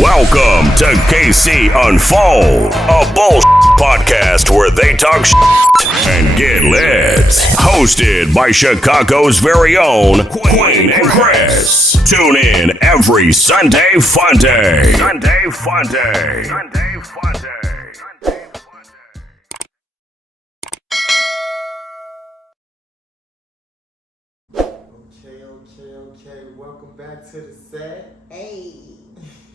Welcome to KC Unfold, a bullshit podcast where they talk and get lit. Hosted by Chicago's very own Queen and Chris. Tune in every Sunday Fun Day. Sunday Fun Day. Sunday Fun Day. Sunday Fun Day. Okay. Welcome back to the set. Hey,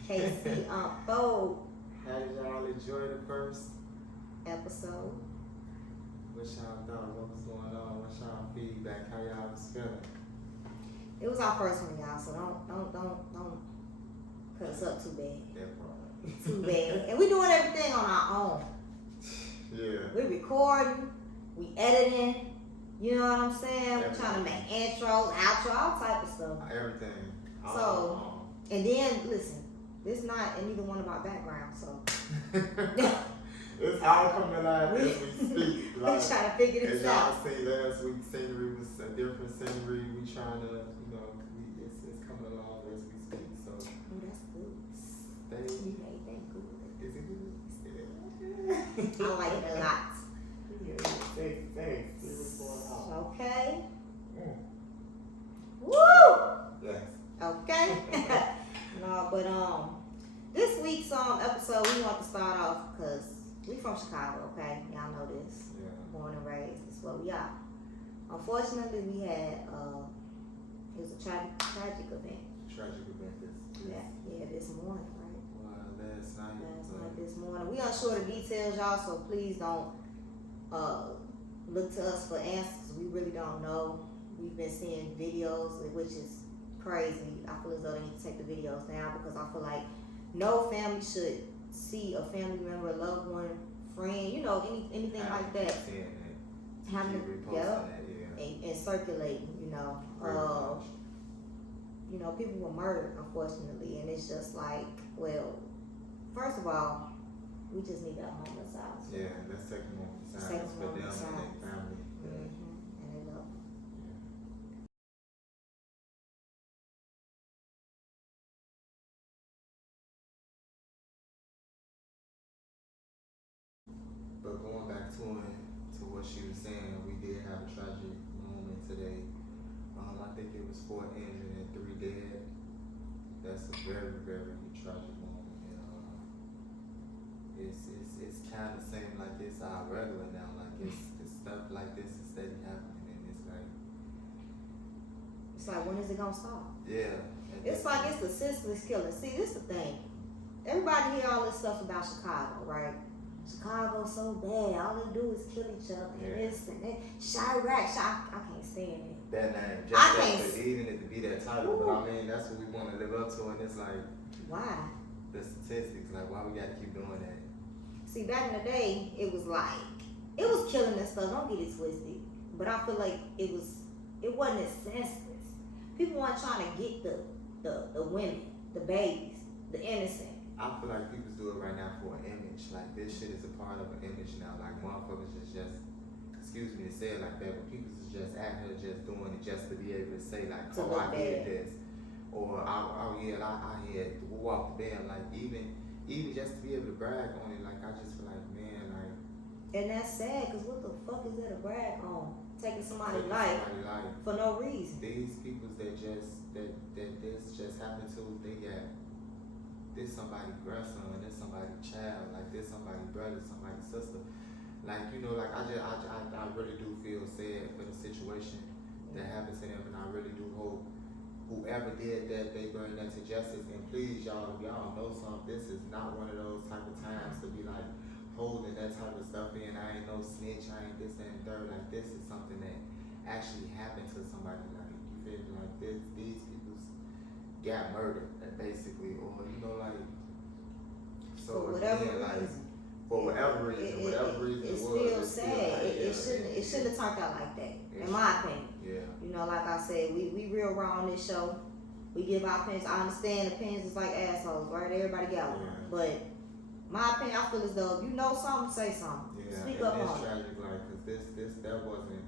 KC Unfold How did y'all enjoy the first? episode. What y'all thought? What was going on? What's y'all feedback? How y'all was feeling? It was our first one, y'all, so don't cut us up too bad. That part. Too bad. And we doing everything on our own. Yeah. We recording, we editing, you know what I'm saying? We Everything. trying to make intros, outro, all type of stuff. Everything. So- And then listen, this not in either one of our backgrounds, so It's all coming alive we as we speak. we Like, trying to figure as this y'all out. seen last week, scenery was a different scenery. We trying to, it's coming along as we speak. So Oh, that's good. stay. You made that good. Is it good? I like it a lot. Yeah, thanks. See what's going on. Okay. Mm. Woo! Yes. Okay. No, but this week's episode we want to start off because we from Chicago, okay? Y'all know this. Yeah. Born and raised. This is where we are. Unfortunately, we had it was a tragic event. Tragic event Yeah, this morning, right? last night. Last night, this morning. We unsure the details, y'all, so please don't look to us for answers. We really don't know. We've been seeing videos, which is crazy. I feel as though they need to take the videos down because I feel like no family should see a family member, a loved one, friend, anything like that. Having to, and circulating, people were murdered, unfortunately, and it's just like, well, first of all, we just need that homeless house. Yeah, let's take them on the Take sides them for on them the and sides. their family. And they love. But going back to what she was saying, we did have a tragic moment today. I think it was 4 injured and 3 dead. That's a very, very tragic moment. And, it's kind of seems like it's our regular now. Like it's stuff like this is steady happening, and It's like, when is it gonna stop? yeah. It's like it's the senseless killing. See, this is the thing. Everybody hear all this stuff about Chicago, right? Chicago's so bad. All they do is kill each other. And Yeah. this and that. Chirac. I can't stand it. That name, I can't even if it be that title, but I mean that's what we want to live up to, and it's like Why? the statistics, like why we got to keep doing that. See, back in the day, it was killing and stuff. Don't get it twisted. But I feel like it wasn't as senseless. People weren't trying to get the women, the babies, the innocent. I feel like people do it right now for an image. Like this shit is a part of an image now. Like motherfuckers just excuse me to say it like that, but people is just out here just doing it just to be able to say like, To oh, look I did bad. this, or I had walked the band. Like even just to be able to brag on it. Like I just feel like, man, like And that's sad, because what the fuck is there to brag on? Taking somebody's taking life somebody's life. for no reason. These peoples that this just happened to, they got this somebody's grandson, this somebody's child, like this somebody's brother, somebody's sister. Like I really do feel sad for the situation that happened to them, and I really do hope whoever did that, they bring that to justice. And please, y'all, if y'all know something, this is not one of those type of times to be like holding that type of stuff in. I ain't no snitch, I ain't this, that, and third. Like this is something that actually happened to somebody. Like you feel me? Like these people got murdered, basically, or like. So For whatever again, like reason. for whatever reason, It's it still was, sad. like, It shouldn't have turned out like that, It in my opinion. Yeah. Like I said, we real raw on this show. We give our opinions. I understand opinions is like assholes, right? Everybody got one. Yeah. But my opinion, I feel as though if you know something, say something. Yeah, Speak and up it's on it. tragic, like, cause that wasn't.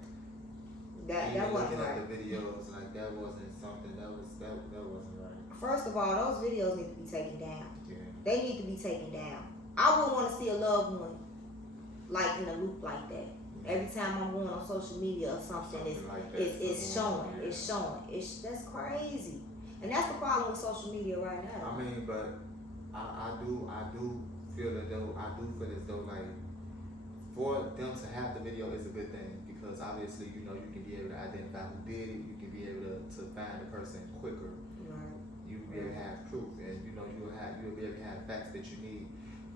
That even wasn't looking right. at the videos, like that wasn't something that wasn't right. First of all, those videos need to be taken down. Yeah. They need to be taken down. I wouldn't want to see a loved one like in a loop like that. Every time I'm going on social media or something, it's showing. That's crazy. And that's the problem with social media right now. I mean, but I do feel as though like for them to have the video is a good thing, because obviously, you know, you can be able to identify who did it, you can be able to find the person quicker. Right. You will be able to have proof, and you know you'll be able to have facts that you need.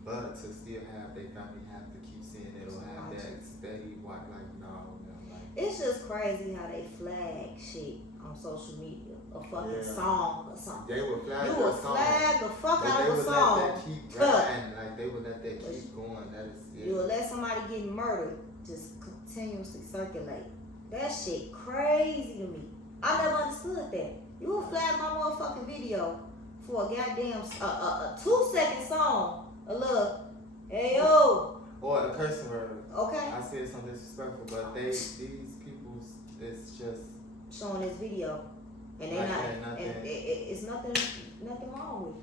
But to still have their family have to keep seeing it or have that steady watch, like no, like it's just crazy how they flag shit on social media. A fucking song or something. They would flag you would flag the fuck out of a song. Let that keep riding, like they would let that keep going. That is you would let somebody get murdered just continuously circulate. That shit crazy to me. I never understood that. You would flag my motherfucking video for a goddamn a 2-second song. A little, hey yo. Or a curse word. Okay. I said something disrespectful, but these people, it's just showing this video, and they not, and it's nothing wrong with it.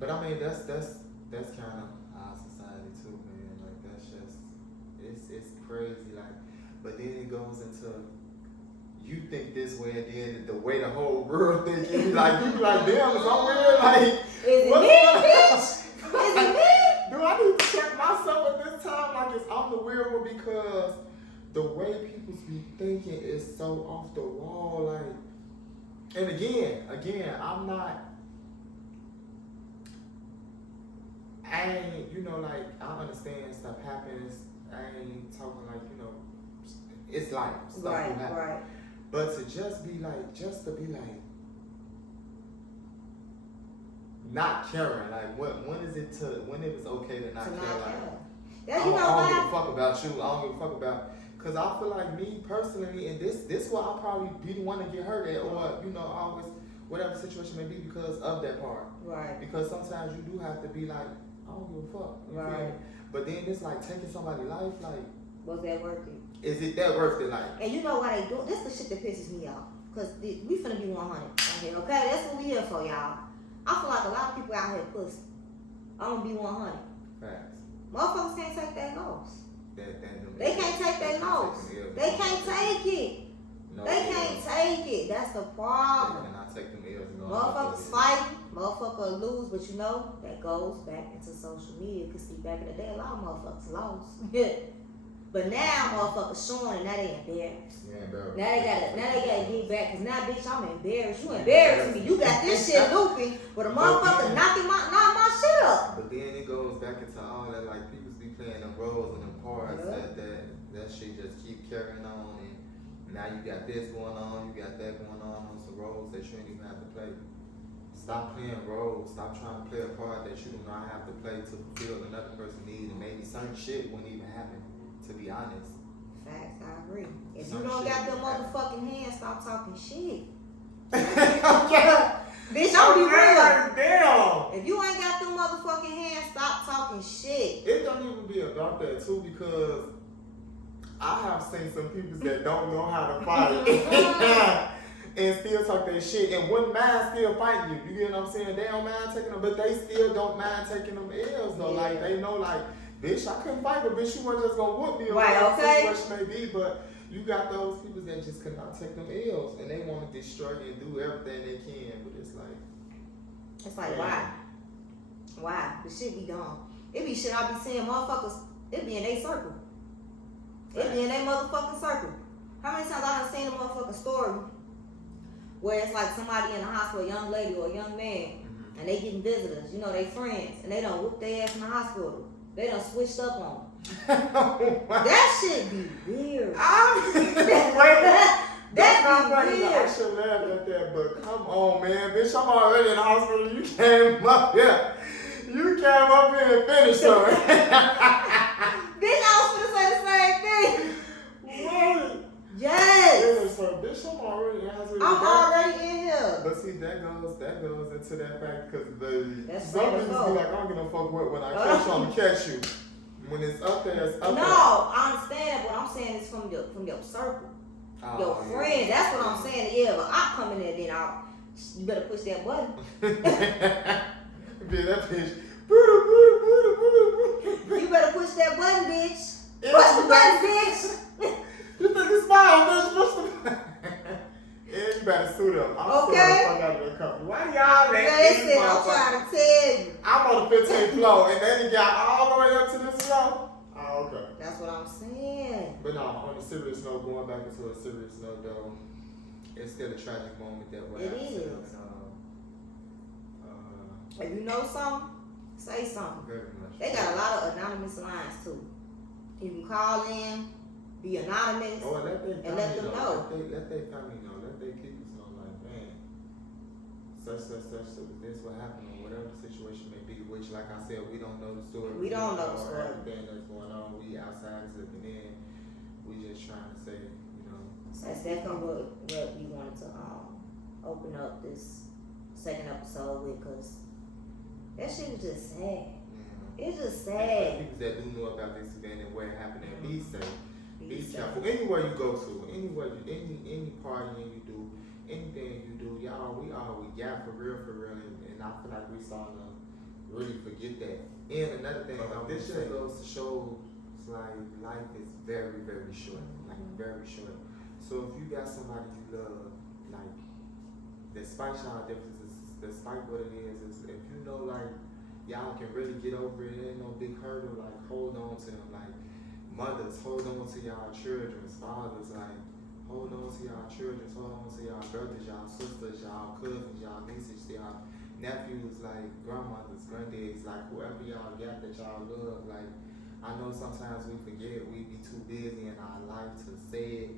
But I mean, that's kind of our society too, man. Like that's just, it's crazy. Like, but then it goes into, you think this way, and then the way the whole world thinking, like you be like, damn, is I'm weird? Like, is it me, bitch? Is it me? Do I need to check myself at this time? Like, I'm the weird one, because the way people be thinking is so off the wall. Like, and again, I'm not. I ain't, you know, like I understand stuff happens. I ain't talking like, you know, it's life. Stuff will happen. Right. But to be like. Not caring, like when is it when it was okay to not care? Like, I don't give a fuck about you. I don't give a fuck about, cause I feel like me personally, and this why I probably be the one to get hurt at, or you know, always whatever situation may be, because of that part. Right. Because sometimes you do have to be like, I don't give a fuck. Right. But then it's like taking somebody's life, like, was that worth it? Is it that worth it? Like, and you know why they do this? The shit that pisses me off. Cause we finna be 100 out here, okay? That's what we here for, y'all. I feel like a lot of people out here pussy. I'm gonna be 100. Facts. Motherfuckers can't take that loss. They can't take that loss. They can't take it. No, they can't take it. That's the problem. They cannot take them L's. Motherfuckers fighting. Motherfucker lose, but you know that goes back into social media. Cause see, back in the day, a lot of motherfuckers lost. But now motherfuckers showing, and now they embarrassed. Yeah, bro. Now they gotta get back, cause now bitch, I'm embarrassed. You embarrassed me. You got this shit looping, but a motherfucker knocking my shit up. But then it goes back into all that, like people be playing them roles and them parts that shit just keep carrying on, and now you got this going on, you got that going on some roles that you ain't even have to play. Stop playing roles. Stop trying to play a part that you do not have to play to fulfill another person's need, and maybe certain shit wouldn't even happen. To be honest. Facts, I agree. If you don't got them motherfucking hands, stop talking shit. Bitch, I'm be real. Damn. If you ain't got them motherfucking hands, stop talking shit. It don't even be about that too, because I have seen some people that don't know how to fight and still talk that shit and wouldn't mind still fighting you. You get what I'm saying? They don't mind taking them, but they still don't mind taking them L's though. Yeah. Like they know, like, bitch, I couldn't fight, but bitch, you weren't just gonna whoop me or whatever the situation may be. But you got those people that just cannot take them L's, and they want to destroy you and do everything they can. But it's like, why? The shit be gone. It be shit I be seeing motherfuckers. It be in their circle. It be in their motherfucking circle. How many times I done seen a motherfucking story where it's like somebody in the hospital, a young lady or a young man, and they getting visitors. You know, they friends, and they done whoop their ass in the hospital. They done switched up on them. That shit be weird. That's not funny. I should laugh at that, but come on, man. Bitch, I'm already in the hospital. You came up here. And finished her. Bitch, I was gonna say the same thing. What? Yes. Finish her. Bitch, I'm already in the hospital. I'm already in here. But see, that goes into that fact, because some people be like, I don't give no fuck when I catch you, I'm gonna catch you. When it's up there, it's up there. No, I understand that. What I'm saying is from your circle. Your friend, that's what I'm saying. Yeah, but I come in there, then You better push that button. Be that bitch. You better push that button, bitch. Push the button, bitch. You think it's smile, bitch? Push the button. Yeah, you better suit up. I'm Okay. suing the fuck out of that company. Why y'all let Listen, these I'm motherfuckers? trying to tell you. I'm on the 15th floor, and then he got all the way up to this floor. Oh, okay. That's what I'm saying. But no, on a serious note, going back into a serious note though, it's still a tragic moment that what It happened to them. is. And, If you know something, say something. very much. They got a lot of anonymous lines too. You can call in, be anonymous. Oh, and let their And let family them know. Let their family know. Let their people know, like, man, such, this what happened, or whatever the situation may be. Which, like I said, we don't know the story. We don't know the story. Everything that's going on, we outsiders looking in. We just trying to say, you know. That's definitely what we wanted to open up this second episode with, cause that shit is just sad. It's just sad. People that do know about this event and where it happened, and be safe. Be safe. careful. Anywhere you go to, any partying you do, anything you do, y'all, we got for real, and I feel like we starting to really forget that. And another thing, this just goes to show, it's like life is very, very short, like very short. So if you got somebody you love, like, despite y'all differences, despite what it is if you know, like, y'all can really get over it, ain't no big hurdle, like, hold on to them, like, mothers, hold on to y'all children, fathers, like, hold on to y'all children, hold on to y'all brothers, y'all sisters, y'all cousins, y'all nieces, y'all nephews, like, grandmothers, granddads, like, whoever y'all got that y'all love, like, I know sometimes we forget, we be too busy in our life to say it,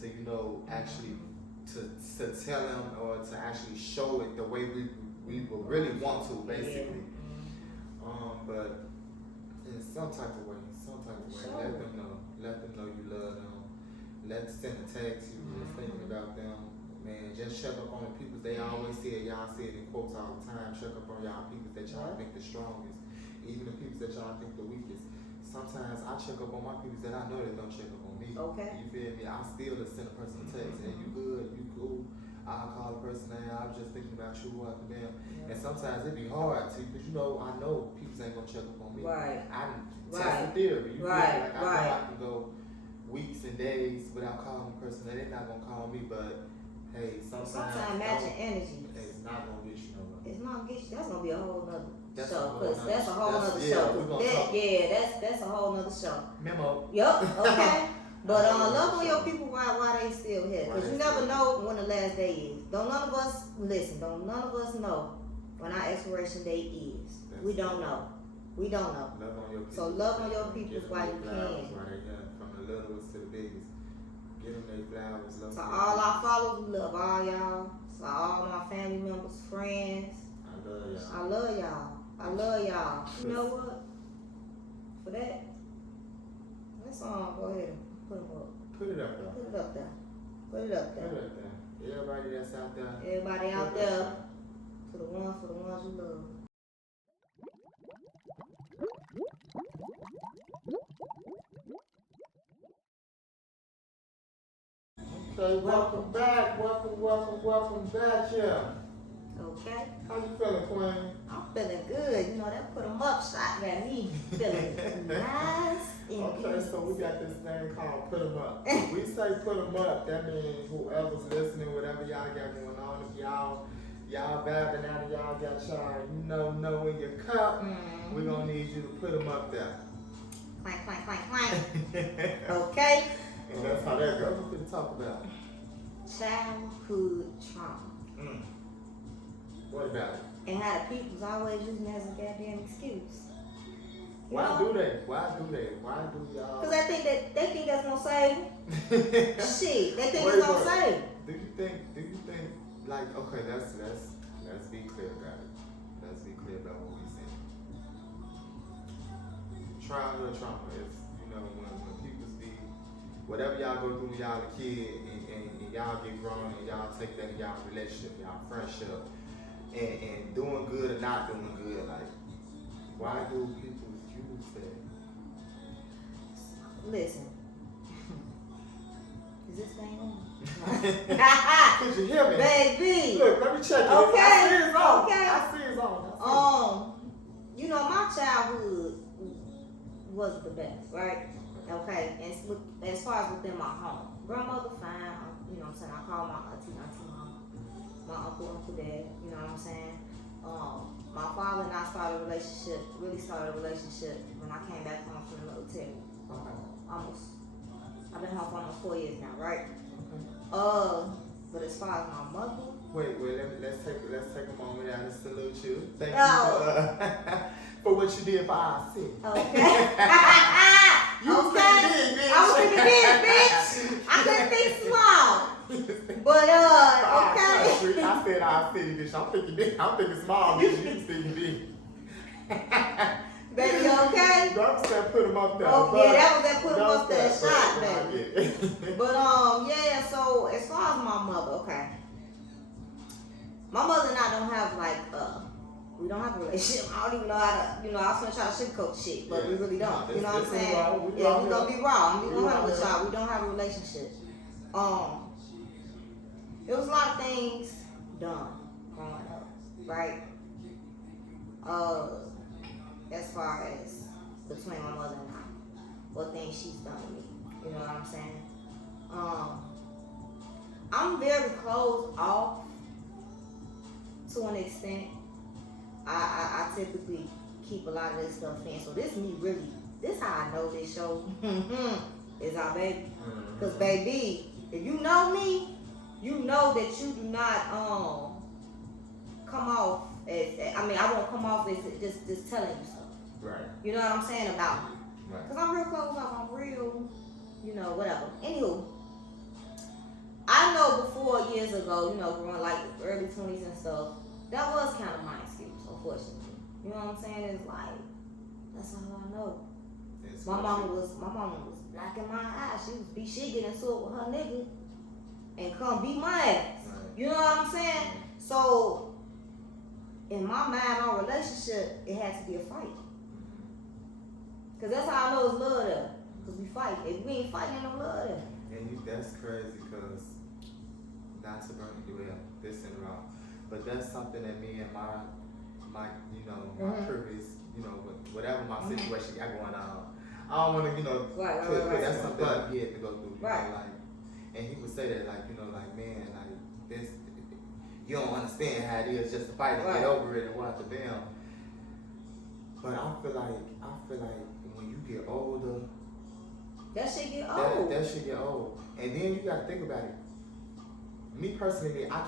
to, you know, actually, to tell them, or to actually show it the way we would really want to, basically. But in some type of way, Sure. let them know you love them. Send a text, you just thinking about them. Man, just check up on the people. They always say it, y'all see it in quotes all the time. Check up on y'all people that y'all think the strongest, even the people that y'all think the weakest. Sometimes I check up on my people that I know they don't check up on me. Okay. You feel me? I still just send a person a text, hey, you good, you cool. I'll call the person, hey, I was just thinking about you, what the damn. And sometimes it be hard too, because you know, I know people ain't gonna check up on me. Right. I test the theory. You feel me? Right. Like I know I can go weeks and days without calling the person, and they're not gonna call me, but hey, sometimes matching energy. it's not gonna get you nowhere. It's not get you. That's gonna be a whole nother That's show. a whole Cause nother- that's a whole that's- nother yeah, show. we're gonna talk. That's a whole nother show. Memo. Yup. Okay. But Whole love nother on your show. people while they still here. While Cause they you never still know when the last day is. Don't none of us listen. Don't none of us know when our expiration date is. We don't know. We don't know. Love on your people. So love on your people Give them while their you flowers can. while they young, from the littlest to the biggest. Give them their flowers. Love To on all your our people. followers, we love all y'all. To all my family members, friends. I love y'all. I love y'all. I love y'all. You know what? For that, let's go ahead and put them up. Put it up there. Put it up there. Put it up Put there. it up there. Everybody that's out there. Everybody out put it there, up for the ones you love. Okay, welcome back. Welcome back here. Okay? How you feeling, Queen? I'm feeling good. You know, that put 'em up shot got me feeling nice and Okay, so we got this thing called Put 'em Up. We say Put 'em Up, that means whoever's listening, whatever y'all got going on, if y'all vibing out and y'all got y'all, know in your cup, we gonna need you to put 'em up there. Clank, clank, clank, clank. Okay? And that's how that goes. What we talk about? Childhood trauma. What about it? And how the people's always using it as a goddamn excuse. You Why know? do they? Why do y'all? Cause they think that's gonna save 'em. Shit, they think Wait, it's gonna wait. save 'em. Do you think like, okay, let's be clear about it. Let's be clear about what we saying. Childhood trauma is, when people be whatever y'all go through when y'all a kid and y'all get grown and y'all take that in y'all relationship, y'all friendship, and doing good or not doing good, like, why do people use that? Listen, Is this thing on? Could you hear me? Baby. Look, let me check it. Okay. I see it's on. Okay. I see it's on. You know, my childhood wasn't the best, right? Okay, and as far as within my home, grandmother fine, you know what I'm saying? I call my auntie mom, my uncle dad, you know what I'm saying? My father and I really started a relationship when I came back home from the military. I've been home for almost 4 years now, right? But as far as my mother, wait, let's take a moment out and salute you. Thank you for what you did for our city. Okay. You was thinking big, bitch. I was thinking big, bitch. I couldn't think small. But okay. I said our city, bitch. I'm thinking big. I'm thinking small, bitch. You was thinking big. Baby, okay? Don't say put him up there. Oh, yeah, that was that put him up there say, shot, baby. But yeah, so as far as my mother, okay. My mother and I don't have like we don't have a relationship. I don't even know how to, I was gonna try to sugarcoat shit, but we really don't. You know what I'm saying? Yeah, we gonna be raw. I'm gonna have with y'all. We don't have a relationship. There was a lot of things done growing up, right? As far as between my mother and I, what things she's done to me. You know what I'm saying? I'm very closed off to an extent. I typically keep a lot of this stuff in. So this how I know this show is our baby. Cause baby, if you know me, you know that you do not come off as, I won't come off as just telling you something. Right. You know what I'm saying about me. Right. Cause I'm real closed off, I'm real, whatever. Anywho, I know before years ago, growing like early 20s and stuff, that was kind of my excuse, unfortunately. You know what I'm saying? It's like, that's all I know. My mama was black in my eyes. She'd get into it with her nigga and come beat my ass. Right. You know what I'm saying? So, in my mind, our relationship, it had to be a fight. Cause that's how I know it's love there. Cause we fight. If we ain't fighting, no love there. And that's crazy, cause not to burn this and wrong, but that's something that me and my my previous, whatever my situation got going on. I don't want to, right. That's something he had to go through. Right. And he would say that, man, this, you don't understand how it is just to fight and get over it and watch the damn. But I feel like when you get older, that shit get old. That shit get old. And then you got to think about it. Me personally, I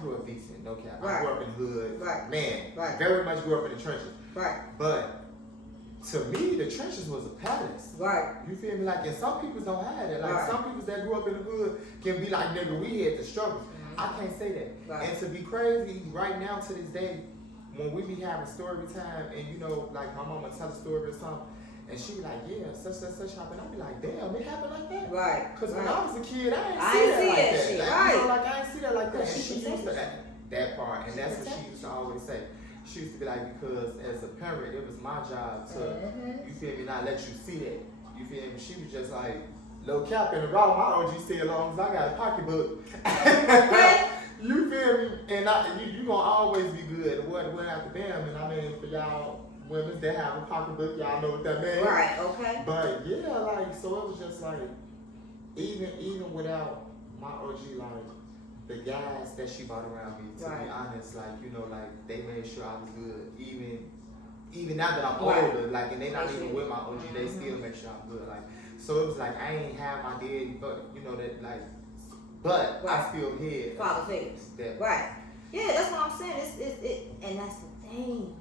grew up decent, no cap. Right. I grew up in the hood. Right. Man, right. Very much grew up in the trenches. Right. But to me, the trenches was a palace. Right. You feel me? And some people don't have that. Some people that grew up in the hood can be like, nigga, we had the struggles. Mm-hmm. I can't say that. Right. And to be crazy, right now to this day, when we be having story time and my mama tell a story or something, and she be like, yeah, such happened. I be like, damn, it happened like that? Right. Because when I was a kid, I ain't see that like that. Shit. I ain't see that like that. And she used to that part, and that's what she used to always say. She used to be like, because as a parent, it was my job to, you feel me, not let you see that. You feel me? She was just like, low cap in the raw, my OG said, as long as I got a pocketbook. You feel me? And you gonna always be good. What after them? And for y'all women that have a pocketbook, y'all know what that means. Right, okay. But yeah, so it was just like, even without my OG, the guys that she brought around me, to be honest, they made sure I was good. Even now that I'm older, and they not even with my OG, they still make sure I'm good. So it was like, I ain't have my daddy, but but I still had father figures. Right. Yeah, that's what I'm saying. And that's the thing.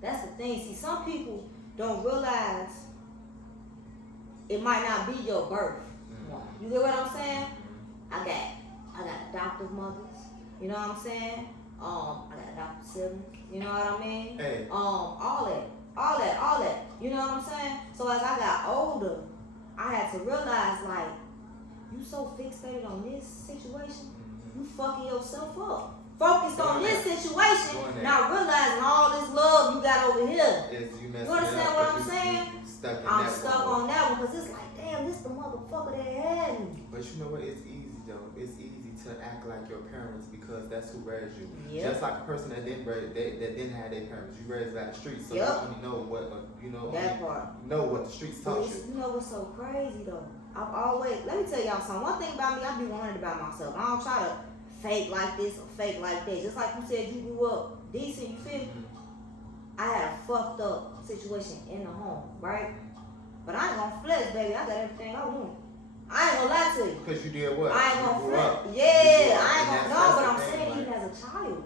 That's the thing. See, some people don't realize it might not be your birth. Mm-hmm. You get what I'm saying? I got adoptive mothers. You know what I'm saying? I got adoptive siblings. You know what I mean? Hey. All that. You know what I'm saying? So as I got older, I had to realize you so fixated on this situation, you fucking yourself up. Focused on this situation, not realizing all this love you got over here. You understand what I'm saying? stuck in I'm that stuck one. on that one because it's like, damn, this the motherfucker that had me. But you know what? It's easy though. It's easy to act like your parents because that's who raised you. Yep. Just like a person that didn't that didn't have their parents. You raised by the streets, so Yep. you only know what That part. know what the streets taught you. You know what's so crazy though? I've always, let me tell y'all something. One thing about me, I be 100 about myself. I don't try to fake like this or fake like that. Just like you said, you grew up decent, you feel me? I had a fucked up situation in the home, right? But I ain't gonna flex, baby. I got everything I want. I ain't gonna lie to you. Because you did what? I ain't You gonna grew flex. up. Yeah, I ain't And gonna know, but the I'm thing, saying like- even as a child.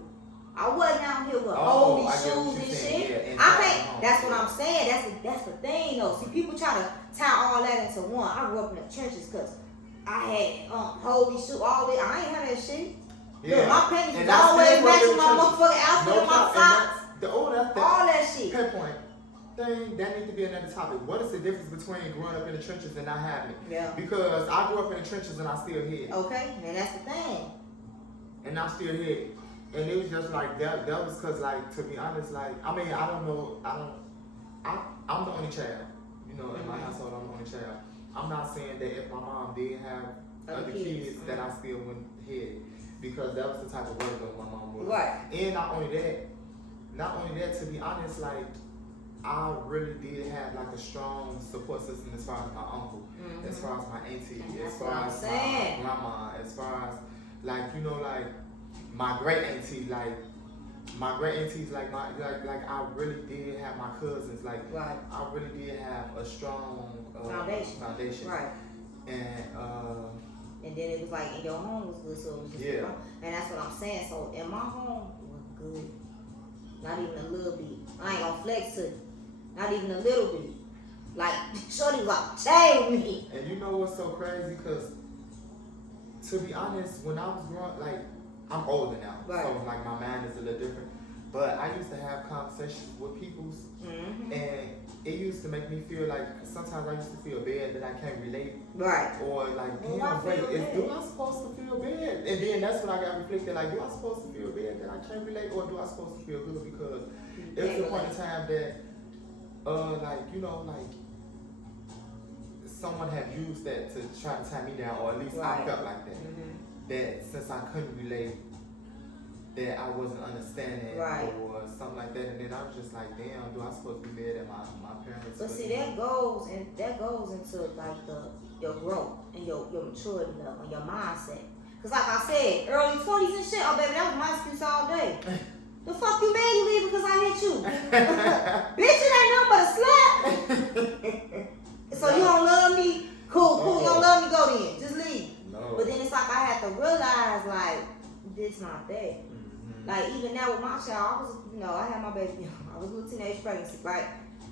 I wasn't out here with Oh, holy I get what shoes you're and saying, shit. yeah, I inside the can't. home. That's what I'm saying. That's the thing though. See, people try to tie all that into one. I grew up in the trenches because I had holy shoes, all that. I ain't had that shit. Look, my panties And was I always still grew up in matching my churches. motherfucking outfit No and my doubt, and socks. that's All that shit. pinpoint thing, that needs to be another topic. What is the difference between growing up in the trenches and not having it? Yeah. Because I grew up in the trenches and I still hid. Okay, and that's the thing. And I still hid. And it was just like, that was because, like, to be honest, like, I mean, I don't know, I'm the only child. You know, in my household, I'm the only child. I'm not saying that if my mom did have other kids, that I still wouldn't hid. Because that was the type of work that my mom was. Right. And not only that, to be honest, like, I really did have like a strong support system as far as my uncle, as far as my auntie, as far as my grandma, as far as like, you know, like my great auntie, like my great aunties, like I really did have my cousins, like Right. I really did have a strong foundation. Right. And then it was like, in your home was good, so it was just Yeah. And that's what I'm saying. So in my home was good. Not even a little bit. I ain't gonna flex to it. Not even a little bit. Like, shorty was like, chain with me. And you know what's so crazy? Because to be honest, when I was growing, like, I'm older now, Right. so like my mind is a little different. But I used to have conversations with people, and it used to make me feel like sometimes I used to feel bad that I can't relate, Right. or like, Well, damn, I feel bad. do I supposed to feel bad? And then that's when I got reflected, like, do I supposed to feel bad that I can't relate, or do I supposed to feel good because it's a point in time that, like, you know, like someone had used that to try to tie me down, or at least I felt like that. That since I couldn't relate, that I wasn't understanding or something like that, and then I was just like, damn, do I supposed to be mad at my parents? But see, that goes into like your growth and your maturity level and your mindset. Cause like I said, early 20s and shit, oh baby, that was my excuse all day. The fuck you mad you leave because I hit you? Bitch, it ain't nothing but a slap. So you don't love me? Cool, you don't love me, go then. Just leave. No. But then it's like I had to realize, like, this not that. Like, even now with my child, I was, you know, I had my baby, I was a little teenage pregnancy, right?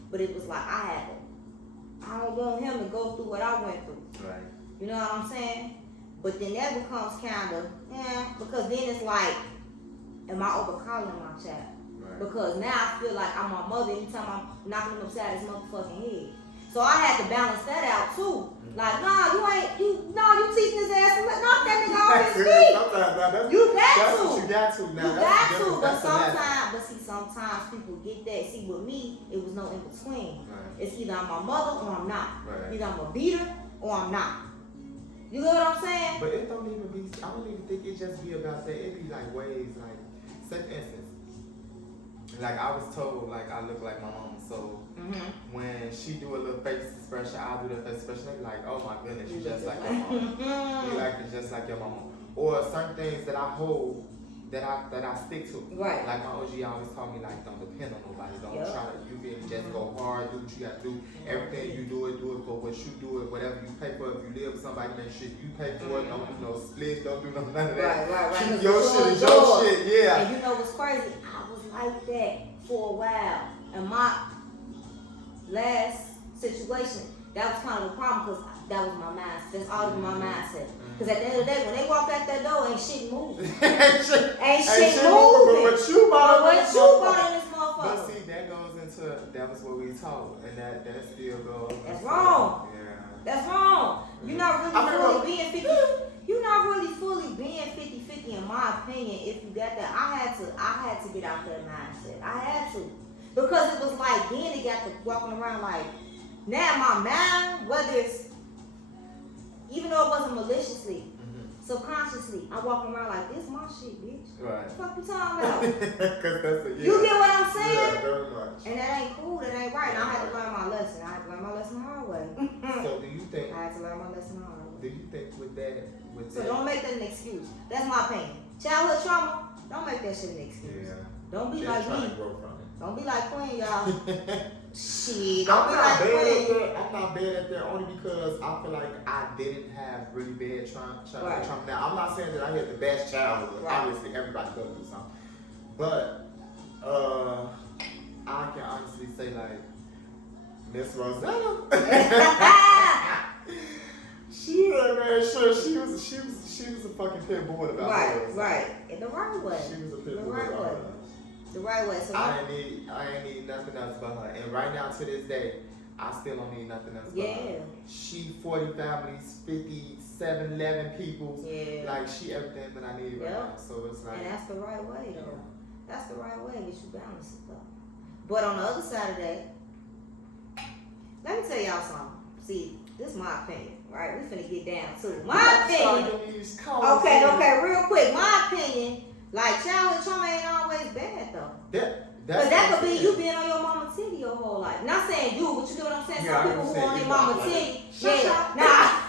But it was like, I don't want him to go through what I went through. Right. You know what I'm saying? But then that becomes kind of, because then it's like, am I overcalling my child? Right. Because now I feel like I'm my mother anytime I'm knocking him upside his motherfucking head. So I had to balance that out too. Like, you teaching his ass to knock that nigga off his feet. Sometimes, You got that's to. what you got to. Now, You that's got the to, difference. but sometimes people get that. See, with me, it was no in between. Right. It's either I'm my mother or I'm not. Right. Either I'm a beater or I'm not. You know what I'm saying? But it don't even be, I don't even think it just be about that. It be like ways, like, say for instance, like I was told, like I look like my mama, so when she do a little face expression, I'll do the face expression, they be like, oh my goodness, you just like your mama. You acting just like your mama. Or certain things that I hold, that I stick to. Right. Like my OG always told me, like, don't depend on nobody. Don't try to, you feel me, just go hard, do what you gotta do. Everything you do it for what you do it, whatever you pay for. If you live with somebody, make sure you pay for it. Don't do no split, don't do none of that. Right. Keep your shit is your shit, yeah. And you know what's crazy? I was like that for a while. And my last situation, that was kind of a problem because that was my mindset. That's always my mindset. Because at the end of the day, when they walk out that door, ain't shit moving. ain't shit moving. But what you bought in this motherfucker. But see, that goes into, that was what we taught. And that still goes. That's wrong. Yeah. That's wrong. You're not really fully being 50. You're not really fully being 50-50 in my opinion. If you got that, I had to get out that mindset. I had to, because it was like then they got to walking around like Now in my mind, whether it's, even though it wasn't maliciously, subconsciously, I'm walking around like, this my shit, bitch. Right. What the fuck you talking about? Cause that's a, You get what I'm saying? Yeah, very much. And that ain't cool, that ain't right. And I had to learn my lesson. I had to learn my lesson the hard way. So do you think? I had to learn my lesson the hard way. Do you think with that? So don't make that an excuse. That's my opinion. Childhood trauma, don't make that shit an excuse. Yeah. Don't be Just like trying me. to grow from it. Don't be like Queen, y'all. Shit, I'm don't be not like bad at Queen. that. I'm not bad at that only because I feel like I didn't have really bad childhood Right. trauma. Now I'm not saying that I had the best childhood. Right. Obviously, everybody goes through something. But I can honestly say like Miss Rosetta. She was a fucking pit boy about Right, hers. right. In the right way. She was a pit The boy right about way. hers. The right way. So I ain't need nothing else but her. And right now to this day, I still don't need nothing else but her. She 40 families, 57, 11 people. Yeah. Like she everything that I need right Yep. now. So it's like And that's the right way, though. That's the right way. Get you balanced though. But on the other side of that, let me tell y'all something. See, this is my opinion, right? We finna get down to it. My opinion. Okay, real quick. My opinion, like childhood trauma ain't always bad though. But that could be you being on your mama titty your whole life. Not saying you, but you get what I'm saying? Yeah, Some I people who understand on their you mama like titty. Shut Yeah.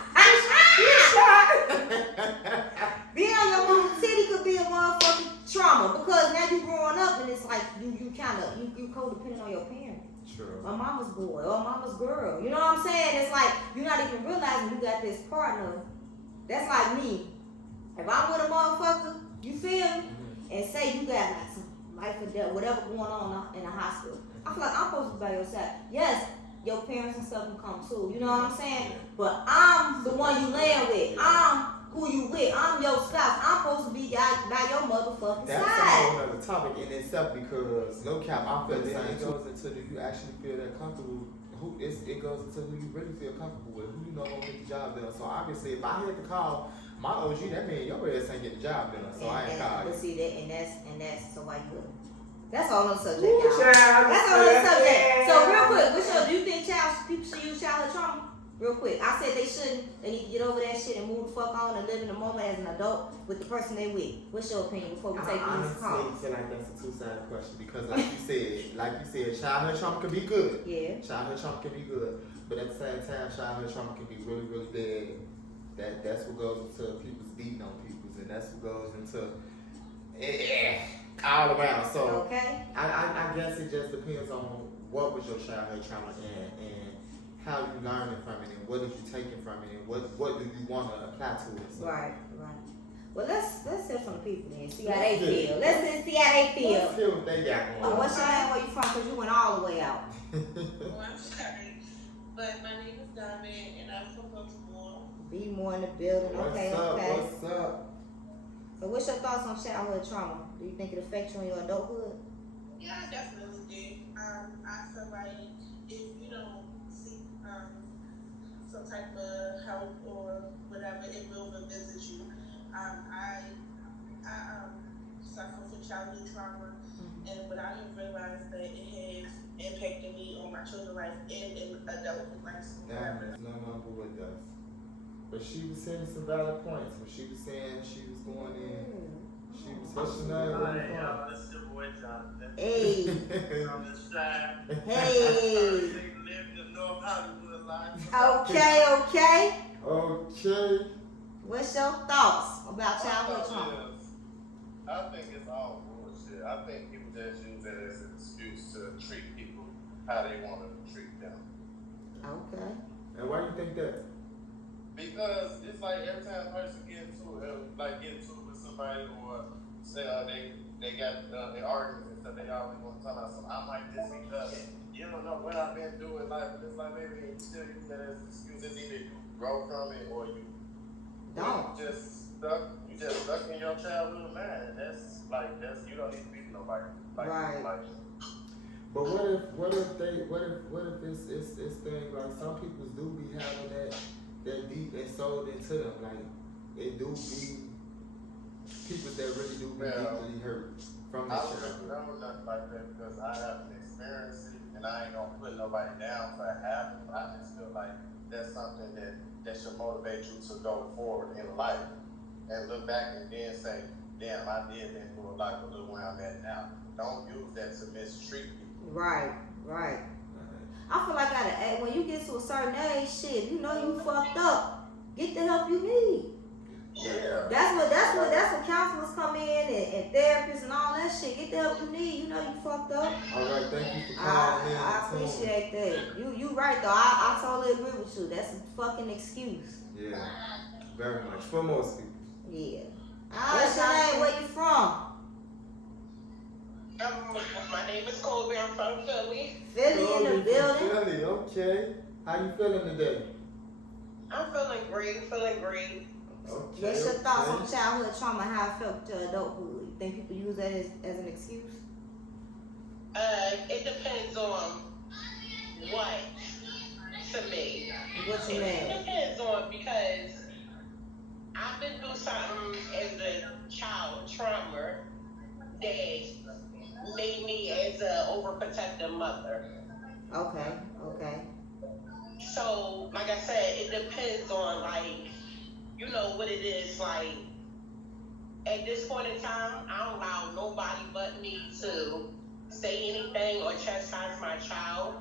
Being on your mama titty could be a motherfucking trauma because now you growing up and it's like you kind of you codependent on your parents. True. A mama's boy or a mama's girl. You know what I'm saying? It's like you're not even realizing you got this partner. That's like me. If I'm with a motherfucker, you feel me? And say you got like some life or death, whatever going on in the hospital. I feel like I'm supposed to be by your side. Yes, your parents and stuff can come too. You know what I'm saying? But I'm the one you laying with. I'm who you with. I'm your spouse. I'm supposed to be by your motherfucking That's a side. whole other topic in itself because no cap, I feel the same. It goes into do you actually feel that comfortable? It goes into who you really feel comfortable with, who you know gonna get the job done. So obviously, if I had to call my OG, that means your ass ain't get the job done. So I ain't call you. But see that, and that's so why you with him. That's all on subject, Ooh, y'all. child, That's all on subject. yeah. So real quick, do you think people should use childhood trauma? Real quick, I said they shouldn't. They need to get over that shit and move the fuck on and live in the moment as an adult with the person they with. What's your opinion before we take I these calls? honestly feel like that's a two-sided question because, like you said, childhood trauma can be good. Yeah. Childhood trauma can be good, but at the same time, childhood trauma can be really, really bad. That's what goes into people's beating on people's, and that's what goes into all around. So Okay. I guess it just depends on what was your childhood trauma and how you learning from it and what did you taking from it and what do you want to apply to it. So. Right. Well, let's hear from the people then. See how Let's they do it. feel. Let's see how they feel. Let's hear what they got going on. What's your name? Where you from? Cause you went all the way out. Oh, I'm sorry. But my name is Diamond and I'm from Baltimore. Be more in the building. Okay. What's up? So what's your thoughts on childhood trauma? Do you think it affects you in your adulthood? Yeah, I definitely did. I feel like if you don't seek some type of help or whatever, it will revisit you. I suffer from childhood trauma, and what I have realized that it has impacted me on my children's life and in adulthood life. Damn, there's no number with us. But she was saying some valid points. When she was saying she was going in, she was pushing her. Hey, y'all, this is your boy Jonathan. Hey. I'm the shy. Hey. Living in North Hollywood life. Okay. Okay. What's your thoughts about childhood trauma? I think it's all bullshit. I think people just use that as an excuse to treat people how they want to treat them. Okay. And why do you think that? Because it's like every time a person get into it with somebody or say they got their arguments and stuff, they always want to talk about something. I'm like this because you don't know what I've been through in life, but it's like maybe you still use that as an excuse. It's either you grow from it or you Don't. You just stuck in your childhood, man. That's you don't need to beat nobody. Right. But what if it's things like some people do be having that deep and sold into them, like it do be people that really do be deeply hurt from I the would childhood. never nothing like that because I haven't experienced it, and I ain't gonna put nobody down for having it. I just feel like that's something that should motivate you to go forward in life and look back and then say, damn, I did been through a lot, but look where I'm at now. Don't use that to mistreat people. Right. I feel like when you get to a certain age, shit, you know you fucked up. Get the help you need. Yeah. That's what counselors come in and therapists and all that shit. Get the help you need. You know you fucked up. All right, thank you for calling in. I appreciate that. You right though. I totally agree with you. That's a fucking excuse. Yeah, very much for most people. Yeah. What's your name? Where you from? My name is Colby. I'm from Philly. Philly in the building. Philly, okay. How you feeling today? I'm feeling great. Okay. What's your thoughts on childhood trauma, how it felt to adulthood? You think people use that as an excuse? It depends on what to me. What you mean? It depends on because I've been through something as a child trauma that made me as a overprotective mother. Okay. So, like I said, it depends on you know what it is like. At this point in time, I don't allow nobody but me to say anything or chastise my child.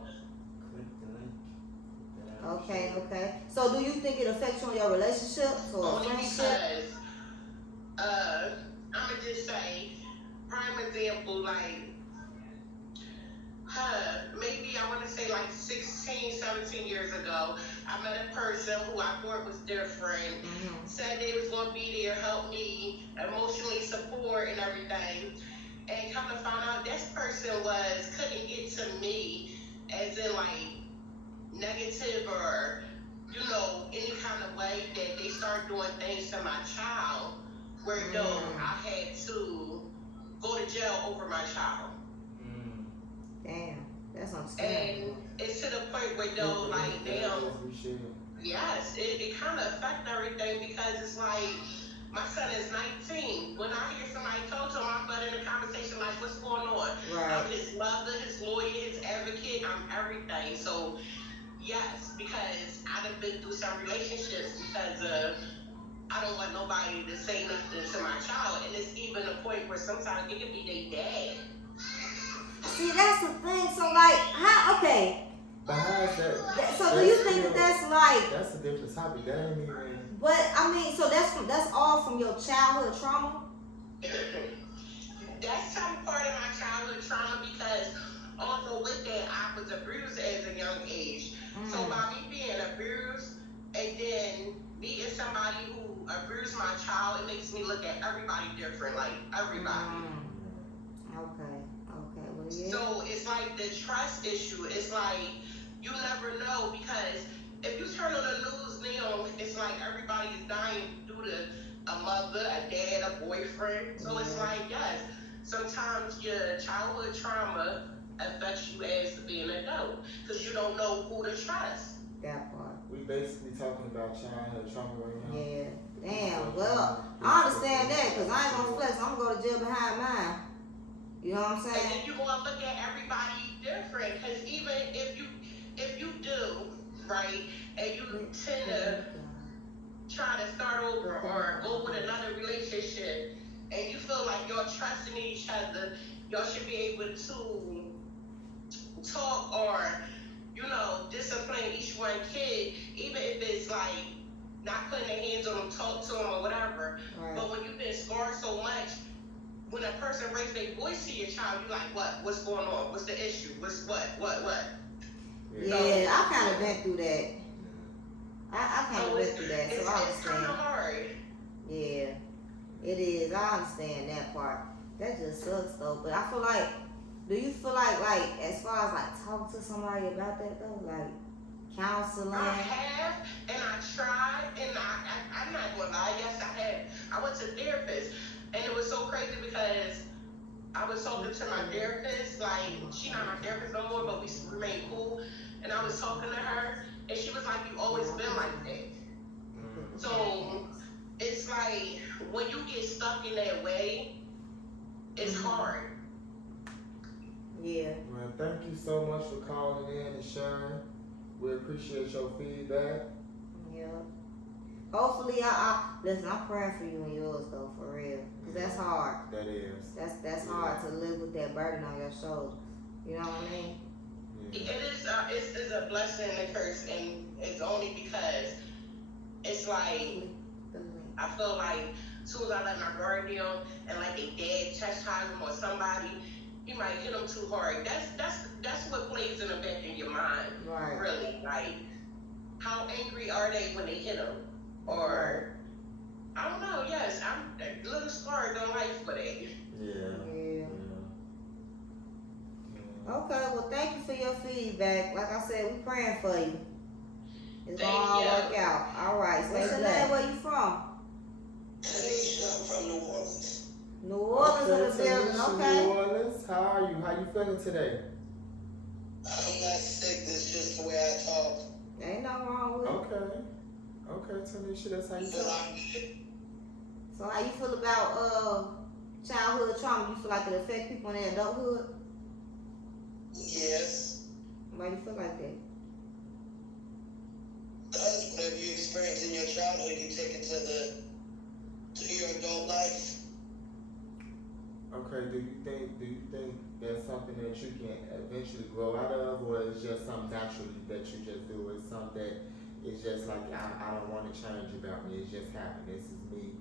Okay. So do you think it affects you in your relationships or Only friendship? because, I'ma just say, prime example, maybe I want to say 16, 17 years ago, I met a person who I thought was different, said they was going to be there, help me, emotionally support and everything, and come to find out this person couldn't get to me as in negative or, any kind of way that they start doing things to my child, where though I had to go to jail over my child. Damn, that's understandable. And it's to the point where though, yes, it kind of affects everything because it's my son is 19. When I hear somebody talk to him, I butt in a conversation what's going on? Right. I'm his mother, his lawyer, his advocate, I'm everything. So, yes, because I done been through some relationships because I don't want nobody to say nothing to my child. And it's even a point where sometimes it can be their dad. See, that's the thing. So, how? Okay. But how is that? So, do you think that's That's a different topic. That ain't even. But I mean, so that's all from your childhood trauma. That's some part of my childhood trauma because also with that I was abused as a young age. So by me being abused and then meeting somebody who abused my child, it makes me look at everybody different, everybody. Okay. Well, yeah. So it's the trust issue. It's you never know because if you turn on the news now, it's everybody is dying due to a mother, a dad, a boyfriend. So it's yes, sometimes your childhood trauma affects you as being an adult because you don't know who to trust. That part. We basically talking about childhood trauma right now. Yeah. Damn. Well, I understand that because I ain't gonna flex. I'm gonna go to jail behind mine. You know what I'm saying? And then you gonna look at everybody different because even if you do right and you tend to try to start over or go with another relationship and you feel like y'all trusting each other, y'all should be able to talk or discipline each one kid, even if it's not putting their hands on them, talk to them or whatever. Right. But when you've been scarred so much, when a person raises their voice to your child, you're what's going on? What's the issue? What's what? Yeah, I kind of went through that. I kind of went through that, so I It's kind understand. of hard. Yeah, it is. I understand that part. That just sucks though. But I feel do you feel as far as talking to somebody about that though, counseling? I have, and I tried, and I'm not gonna lie. Yes, I have. I went to therapist, and it was so crazy because I was talking to my therapist. She not my therapist no more, but we remain cool. And I was talking to her, and she was like, "You always been like that." So it's like when you get stuck in that way, it's hard. Yeah. Well, thank you so much for calling in and sharing. We appreciate your feedback. Yeah. Hopefully, listen. I'm praying for you and yours though, for real. 'Cause that's hard. That is. That's hard to live with that burden on your shoulders. You know what I mean? Yeah. It is. It's a blessing and a curse, and it's only because it's like I feel like as soon as I let my guard down and like they dad chastise them or somebody, you might hit them too hard. That's what plays in the back of your mind. Right. Really, like how angry are they when they hit them, or I don't know. Yes, I'm a little scarred on life for that. Yeah. Okay, well, thank you for your feedback. Like I said, we praying for you. It's gonna all work out. All right. So what's your name? Where you from? Tanisha, I'm from New Orleans. New Orleans in the building. Okay. New Orleans, how are you? How you feeling today? I'm not sick. This is just the way I talk. Ain't nothing wrong with it. Okay, Tanisha, that's how you So talk. I'm good. So how you feel about childhood trauma? You feel like it affect people in their adulthood? Yes. Why you feel like that? Because whatever you experience in your childhood, you take it to your adult life. Okay, do you think that's something that you can eventually grow out of, or is just something naturally that you just do? It's something that it's just like I don't want to change about me. It's just happened. This is me.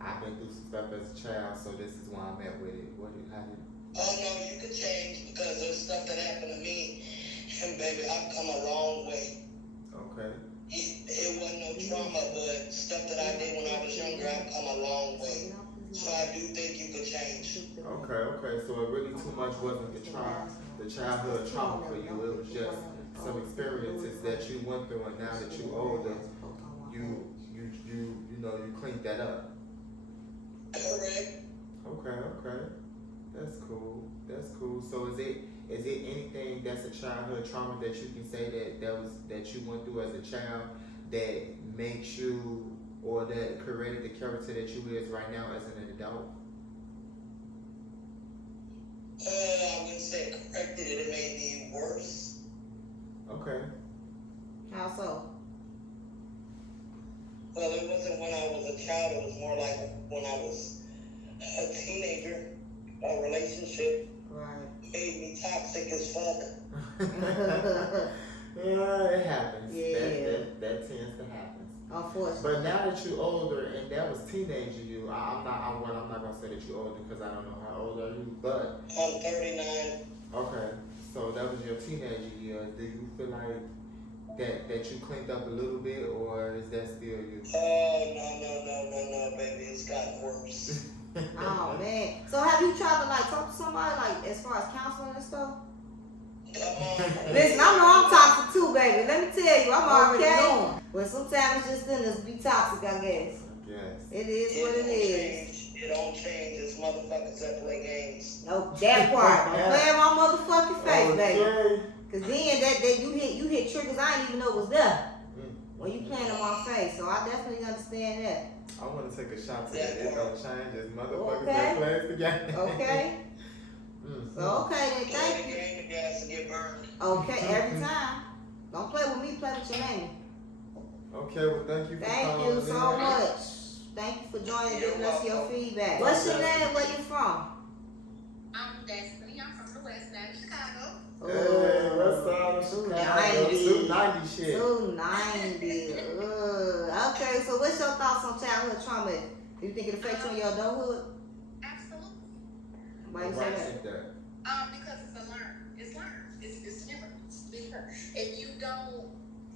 I've been through some stuff as a child, so this is why I'm at with it. How do you? Oh no, you could change because there's stuff that happened to me, and baby, I've come a long way. Okay. It wasn't no trauma, but stuff that I did when I was younger, I've come a long way. So I do think you could change. Okay. So it really too much wasn't the childhood trauma for you. It was just some experiences that you went through, and now that you older, you cleaned that up. Correct. Okay. That's cool. So is it anything that's a childhood trauma that you can say that you went through as a child that makes you, or that created the character that you is right now as an adult? I wouldn't say corrected it. It made me worse. Okay. How so? Well, it wasn't when I was a child. It was more like when I was a teenager. A relationship made me toxic as fuck. Yeah, it happens. Yeah. That tends to happen. Unfortunately. But now that you're older, and that was teenager you, I'm not gonna say that you're older because I don't know how old are you, but I'm 39. okay. So that was your teenager years. Do you feel like that you cleaned up a little bit, or is that still you? Oh no, baby, it's gotten worse. Oh man. So have you tried to like talk to somebody like as far as counseling and stuff? Come on. Listen, I know I'm toxic too, baby. Let me tell you, I'm already knowing. But sometimes it's just in us be toxic, I guess. Yes. It is what it is. It don't change. This motherfuckers that play games. No, that part. Don't play in my motherfucking face, baby. Okay. Cause then that you hit triggers I didn't even know was there. When you playing in my face, so I definitely understand that. I want to take a shot to that. It don't change. It's motherfuckers that plays the game. Okay. So okay then, thank you. The game, the gas to get burned. Okay, every time. Don't play with me, play with your name. Okay, well thank you for Thank calling you so in. much. Thank you for joining, You're giving us your welcome. feedback. What's your name? Where you from? I'm Destiny. I'm from the West Side of Chicago. Hey, what's up? 290 shit. 290. Okay, so what's your thoughts on childhood trauma? Do you think it affects you in your adulthood? Absolutely. Why you say that? Because it's learned. It's never. Because if you don't,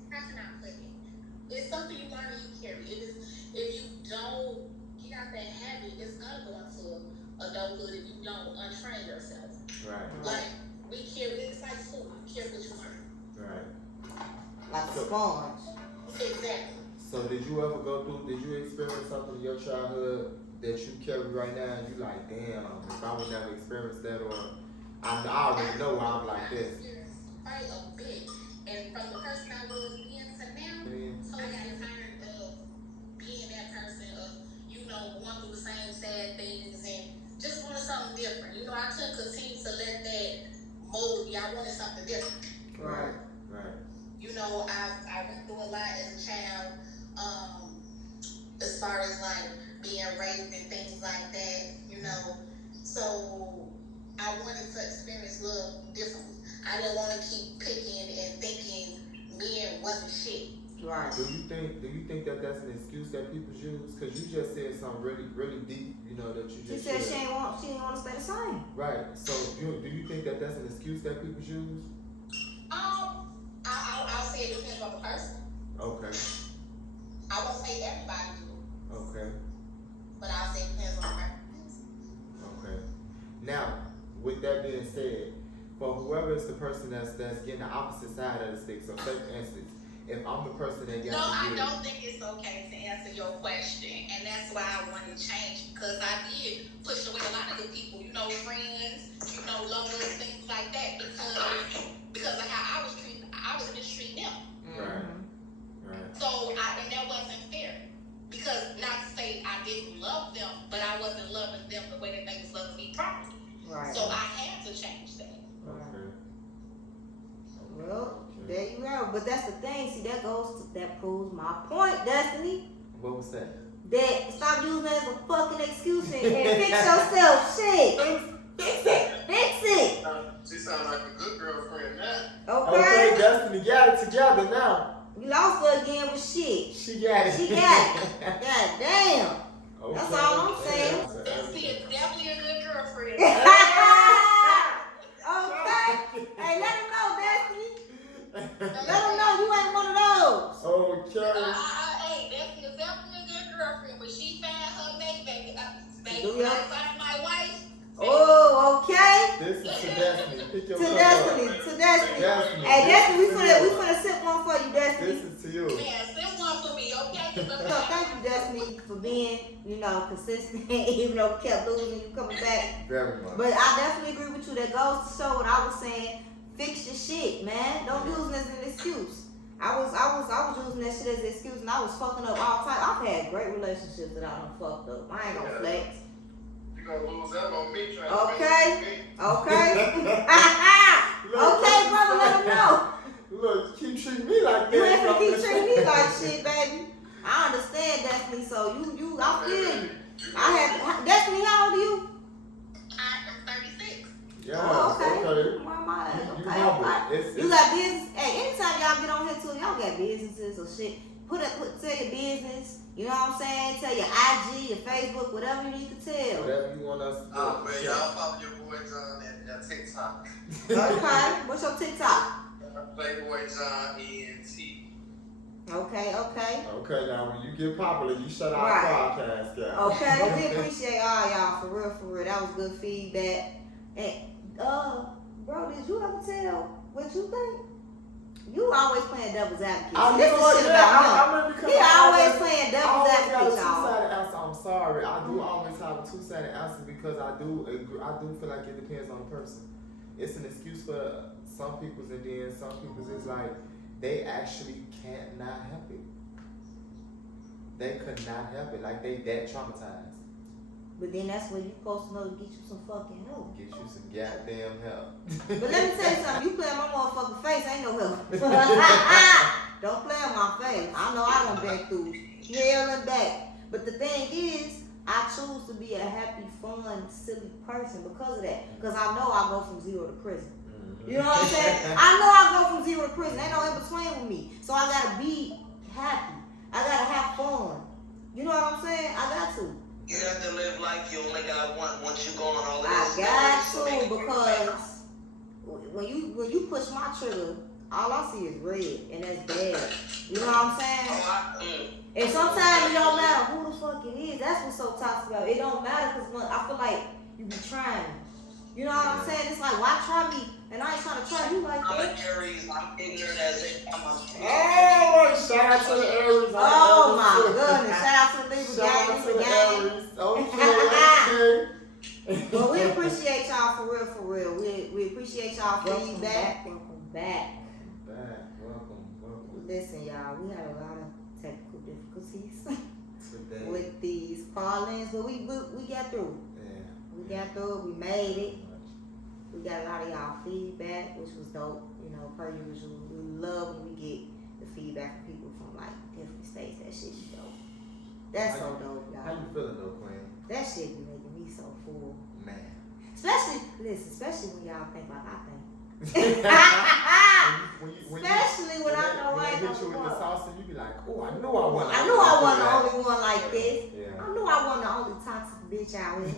how can I put it? It's something you learn and you carry. It is. If you don't get out that habit, it's gonna go into adulthood if you don't untrain yourself. Right. Like we carry. It's like food. You carry what you learn. Right. Like a sponge. Exactly. So did you experience something in your childhood that you carry right now and you like, damn, if I would never experience that, or I already know why I'm like this? Quite a bit. And from the person I was being to now, so I got tired of being that person of going through the same sad things and just wanted something different. I couldn't continue to let that mold me. I wanted something different. Right. I went through a lot as a child, as far as like being raped and things like that, So I wanted to experience love differently. I didn't want to keep picking and thinking men wasn't shit. Right. Do you think that that's an excuse that people use? Because you just said something really, really deep, that you just She said she didn't want to stay the same. Right. So do you think that that's an excuse that people use? I'll say it depends on the person. Okay. I won't say everybody do. Okay. But I'll say it depends on the person. Okay. Now, with that being said, for whoever is the person that's getting the opposite side of the stick, so say for instance, if I'm the person that got I don't think it's okay to answer your question, and that's why I wanted to change, because I did push away a lot of good people, friends, lovers, things like that, because of how I was mistreating them. Right. So, and that wasn't fair, because not to say I didn't love them, but I wasn't loving them the way that they was loving me properly. Right. So I had to change that. Okay. Well, there you go. But that's the thing. See, that proves my point, Destiny. What was that? That stop using it as a fucking excuse and fix yourself. Shit. Fix it. She sounds like a good girlfriend now. Okay. Destiny got it together now. You lost her again with shit. She got it. God damn. Okay. That's all I'm saying. That's definitely a good girlfriend. Okay. Hey, let him know, Destiny. Let him know you ain't one of those. Okay. Hey, Destiny is definitely a good girlfriend, but she found her mate, baby. Do ya? Find my wife. Oh, okay. This is to Destiny. Pick your To cup Destiny. up. To Destiny. Destiny. Hey, Destiny, we This finna sip one for you, Destiny. This is to you. Man, send one for me, okay? So thank you, Destiny, for being, consistent, even though we kept losing you coming back. Very much. But I definitely agree with you. That goes to show what I was saying. Fix your shit, man. Don't use it as an excuse. I was using that shit as an excuse, and I was fucking up all the time. I've had great relationships that I done fucked up. I ain't gonna flex. You gonna lose out on me trying Okay. to make me. Okay. Okay, brother, let him know. Look, keep treating me like You this. ain't gonna keep treating me like shit, baby. I understand, Destiny. So I feel you. Destiny, how old are you? I'm 36. Yeah, Oh, okay. okay. Where am I at? You Okay, humble. okay. You got business. Hey, anytime y'all get on here too, y'all got businesses or shit. Tell your business. You know what I'm saying? Tell your IG, your Facebook, whatever you need to tell. Whatever you want us to do. Oh man, y'all follow your boy John at TikTok. Okay. What's your TikTok? Playboy John ENT. Okay. Okay, now when you get popular, you shut our Right. podcast down. Okay. But we appreciate all y'all for real. That was good feedback. And bro, did you ever tell what you think? You always playing devil's advocate. I This is shit about him. He always playing devil's advocate, got a y'all. two-sided answer. I'm sorry. I do always have a two-sided answer because I do feel like it depends on the person. It's an excuse for some people's, and then some people's is like they actually can't not help it. They could not help it. Like they that traumatized. But then that's when you supposed to know to get you some fucking help. Get you some goddamn help. But let me tell you something. You play on my motherfucking face, ain't no help. Don't play on my face. I know I done been through hell and back. But the thing is, I choose to be a happy, fun, silly person because of that. Because I know I go from zero to prison. You know what I'm saying? I know I go from zero to prison. Ain't no in between with me. So I gotta be happy. I gotta have fun. You know what I'm saying? I got to. You have to live life you only got one once you go on all this. I got to, because when you push my trigger, all I see is red, and that's bad. You know what I'm saying? And sometimes it don't matter who the fuck it is. That's what's so toxic about it. It don't matter because I feel like you be trying me. You know what I'm saying? It's like, why try me? And I ain't trying to try you like I'm that. an Aries. I'm ignorant as it. Oh, shout out to the Aries. Oh my goodness. Shout out to the Libra Shout out to the gang. Aries. Okay. But we appreciate y'all for real. We appreciate y'all feedback. Welcome back. Welcome. Listen, y'all, we had a lot of technical difficulties. today. with these call-ins, but we got through. Yeah. We got through it. We made it. We got a lot of y'all feedback, which was dope. You know, per usual, we love when we get the feedback from people from like different states. That shit be dope. That's so dope, How y'all. you feeling though, Queen? That shit be making me so full. Man. Especially when y'all think like I think. when Especially when I know when I ain't they hit you with gonna the fuck. sauce and you be like, oh, I knew I wasn't. I knew I wasn't the only one like this. Yeah. I knew I wasn't the only toxic bitch out here.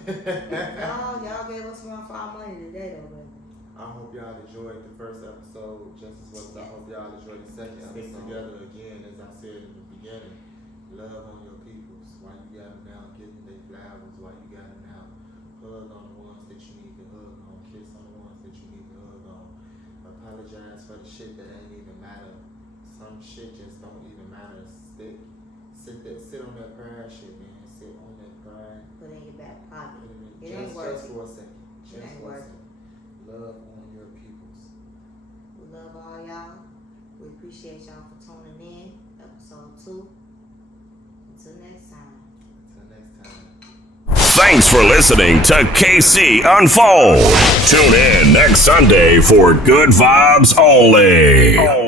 y'all gave us one for our money today, though, baby. I hope y'all enjoyed the first episode just as well as I hope y'all enjoyed the second episode. Stick together again, as I said in the beginning. Love on your peoples. While you got them now, give them their flowers. While you got them now, hug on the ones that you need to hug on. Kiss on the ones that you need to hug on. Apologize for the shit that ain't even matter. Some shit just don't even matter. Sit on that pride shit, man. Sit on that pride. Put it in your back pocket. Put It in ain't worth just it. for a second. It Just ain't for a worth second. Love on your peoples. We love all y'all. We appreciate y'all for tuning in. Episode 2. Until next time. Until next time. Thanks for listening to KC Unfold. Tune in next Sunday for good vibes only.